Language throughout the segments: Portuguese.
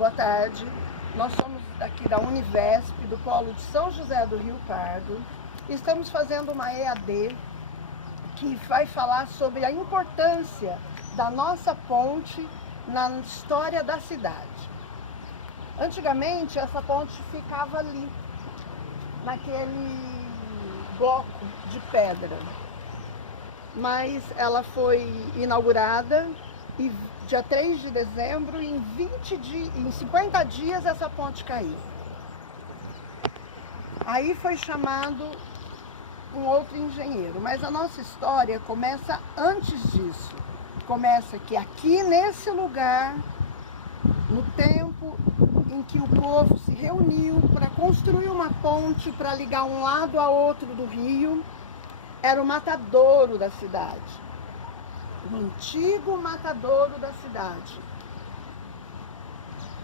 Boa tarde, nós somos aqui da Univesp, do Polo de São José do Rio Pardo. Estamos fazendo uma EAD que vai falar sobre a importância da nossa ponte na história da cidade. Antigamente essa ponte ficava ali, naquele bloco de pedra, mas ela foi inaugurada e dia 3 de dezembro, em 50 dias essa ponte caiu. Aí foi chamado um outro engenheiro, mas a nossa história começa antes disso. Começa que aqui nesse lugar, no tempo em que o povo se reuniu para construir uma ponte para ligar um lado a outro do rio, era o matadouro da cidade. O antigo matadouro da cidade.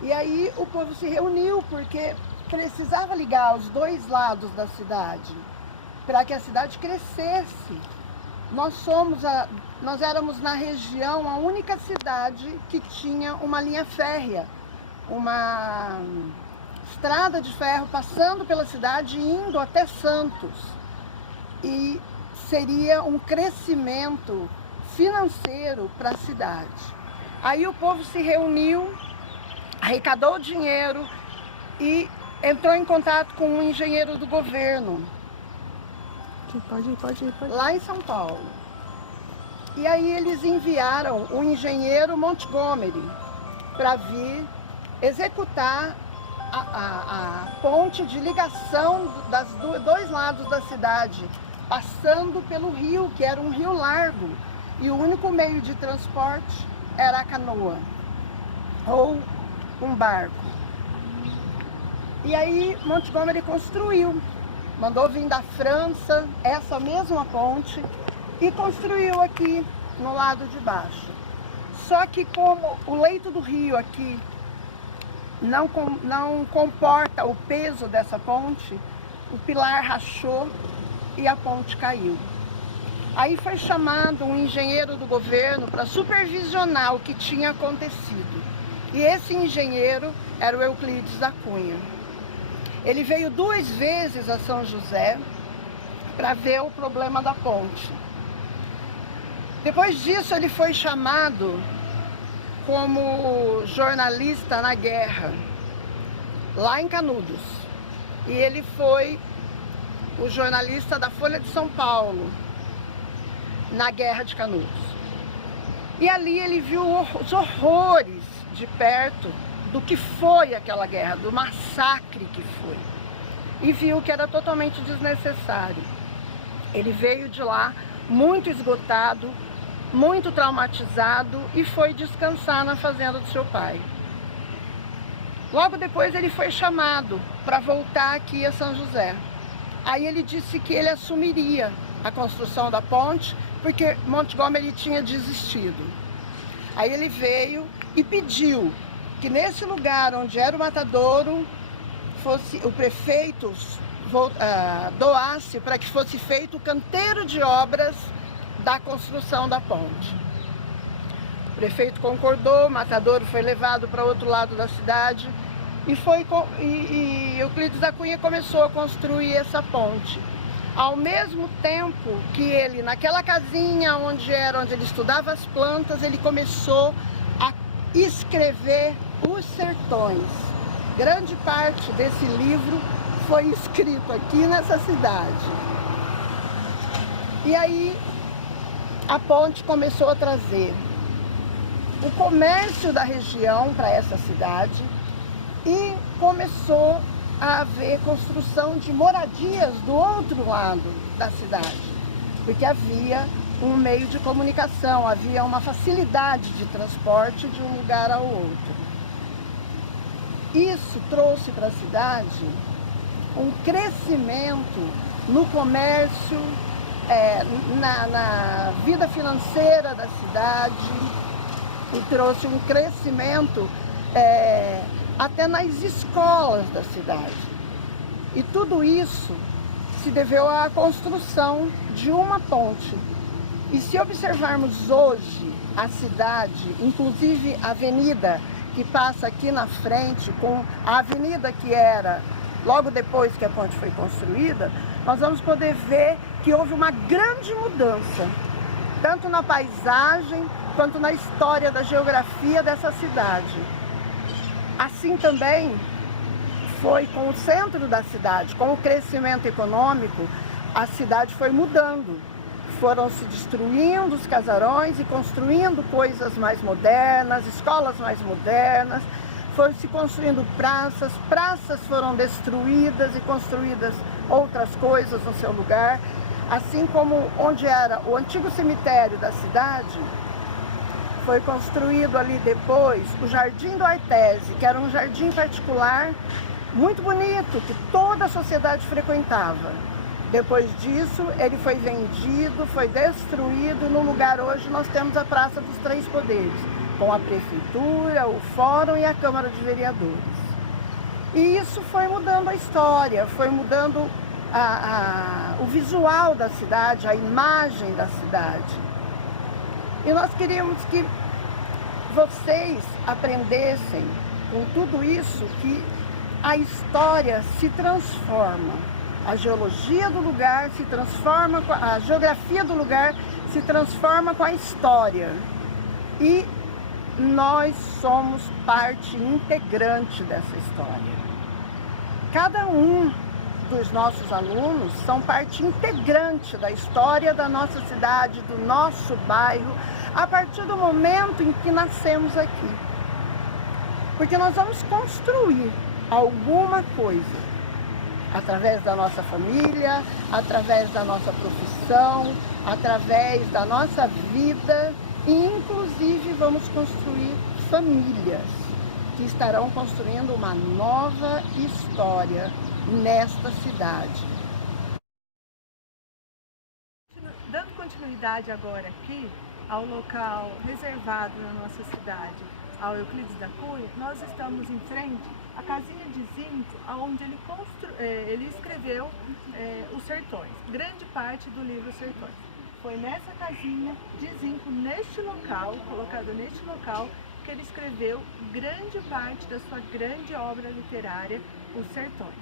E aí o povo se reuniu porque precisava ligar os dois lados da cidade para que a cidade crescesse. Nós éramos na região a única cidade que tinha uma linha férrea, uma estrada de ferro passando pela cidade e indo até Santos. E seria um crescimento financeiro para a cidade. Aí o povo se reuniu, arrecadou dinheiro e entrou em contato com um engenheiro do governo. Pode ir. Lá em São Paulo. E aí eles enviaram o engenheiro Montgomery para vir executar a ponte de ligação dos dois lados da cidade, passando pelo rio, que era um rio largo. E o único meio de transporte era a canoa ou um barco. E aí Montgomery construiu, mandou vir da França essa mesma ponte e construiu aqui no lado de baixo. Só que como o leito do rio aqui não comporta o peso dessa ponte, o pilar rachou e a ponte caiu. Aí foi chamado um engenheiro do governo para supervisionar o que tinha acontecido. E esse engenheiro era o Euclides da Cunha. Ele veio 2 vezes a São José para ver o problema da ponte. Depois disso ele foi chamado como jornalista na guerra, lá em Canudos. E ele foi o jornalista da Folha de São Paulo, na Guerra de Canudos. E ali ele viu os horrores de perto do que foi aquela guerra, do massacre que foi. E viu que era totalmente desnecessário. Ele veio de lá muito esgotado, muito traumatizado e foi descansar na fazenda do seu pai. Logo depois ele foi chamado para voltar aqui a São José. Aí ele disse que ele assumiria a construção da ponte, porque Montgomery tinha desistido. Aí ele veio e pediu que nesse lugar onde era o matadouro, o prefeito doasse para que fosse feito o canteiro de obras da construção da ponte. O prefeito concordou, o matadouro foi levado para outro lado da cidade e Euclides da Cunha começou a construir essa ponte. Ao mesmo tempo que ele, naquela casinha onde ele estudava as plantas, ele começou a escrever Os Sertões. Grande parte desse livro foi escrito aqui nessa cidade. E aí a ponte começou a trazer o comércio da região para essa cidade e começou a haver construção de moradias do outro lado da cidade, porque havia um meio de comunicação, havia uma facilidade de transporte de um lugar ao outro. Isso trouxe para a cidade um crescimento no comércio, na vida financeira da cidade, e trouxe um crescimento até nas escolas da cidade. E tudo isso se deveu à construção de uma ponte. E se observarmos hoje a cidade, inclusive a avenida que passa aqui na frente, com a avenida que era logo depois que a ponte foi construída, nós vamos poder ver que houve uma grande mudança, tanto na paisagem quanto na história da geografia dessa cidade. Assim também foi com o centro da cidade, com o crescimento econômico, a cidade foi mudando. Foram se destruindo os casarões e construindo coisas mais modernas, escolas mais modernas, foram se construindo praças, praças foram destruídas e construídas outras coisas no seu lugar, assim como onde era o antigo cemitério da cidade, foi construído ali depois o Jardim do Artese, que era um jardim particular muito bonito, que toda a sociedade frequentava. Depois disso, ele foi vendido, foi destruído, e no lugar hoje nós temos a Praça dos Três Poderes, com a Prefeitura, o Fórum e a Câmara de Vereadores. E isso foi mudando a história, foi mudando o visual da cidade, a imagem da cidade. E nós queríamos que vocês aprendessem com tudo isso que a história se transforma. A geologia do lugar se transforma, a geografia do lugar se transforma com a história. E nós somos parte integrante dessa história. Cada um dos nossos alunos são parte integrante da história da nossa cidade, do nosso bairro, a partir do momento em que nascemos aqui. Porque nós vamos construir alguma coisa através da nossa família, através da nossa profissão, através da nossa vida e, inclusive, vamos construir famílias que estarão construindo uma nova história nesta cidade. Dando continuidade agora aqui ao local reservado na nossa cidade, ao Euclides da Cunha, nós estamos em frente à casinha de zinco, onde ele escreveu Os Sertões, grande parte do livro Sertões. Foi nessa casinha de zinco, neste local, colocado neste local, que ele escreveu grande parte da sua grande obra literária, Os Sertões.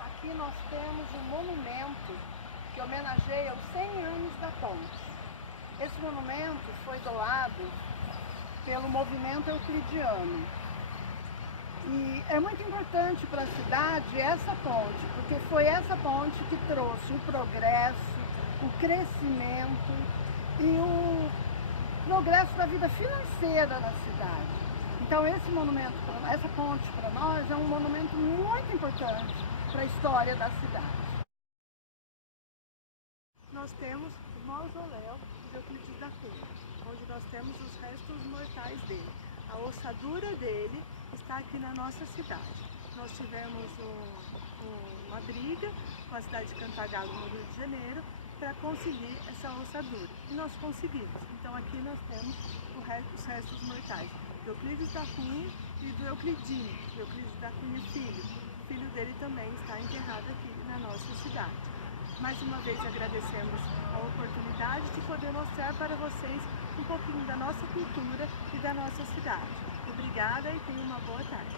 Aqui nós temos um monumento que homenageia os 100 anos da ponte. Esse monumento foi doado pelo movimento euclidiano. E é muito importante para a cidade essa ponte, porque foi essa ponte que trouxe o progresso, o crescimento e o progresso da vida financeira na cidade. Então esse monumento, essa ponte para nós é um monumento muito importante para a história da cidade. Nós temos o mausoléu de Euclides da Cunha, onde nós temos os restos mortais dele. A ossadura dele está aqui na nossa cidade. Nós tivemos uma briga com a cidade de Cantagalo, no Rio de Janeiro, para conseguir essa ossadura. E nós conseguimos. Então aqui nós temos os restos mortais do Euclides da Cunha e do Euclidinho, do Euclides da Cunha filho. O filho dele também está enterrado aqui na nossa cidade. Mais uma vez agradecemos a oportunidade de poder mostrar para vocês um pouquinho da nossa cultura e da nossa cidade. Obrigada e tenham uma boa tarde.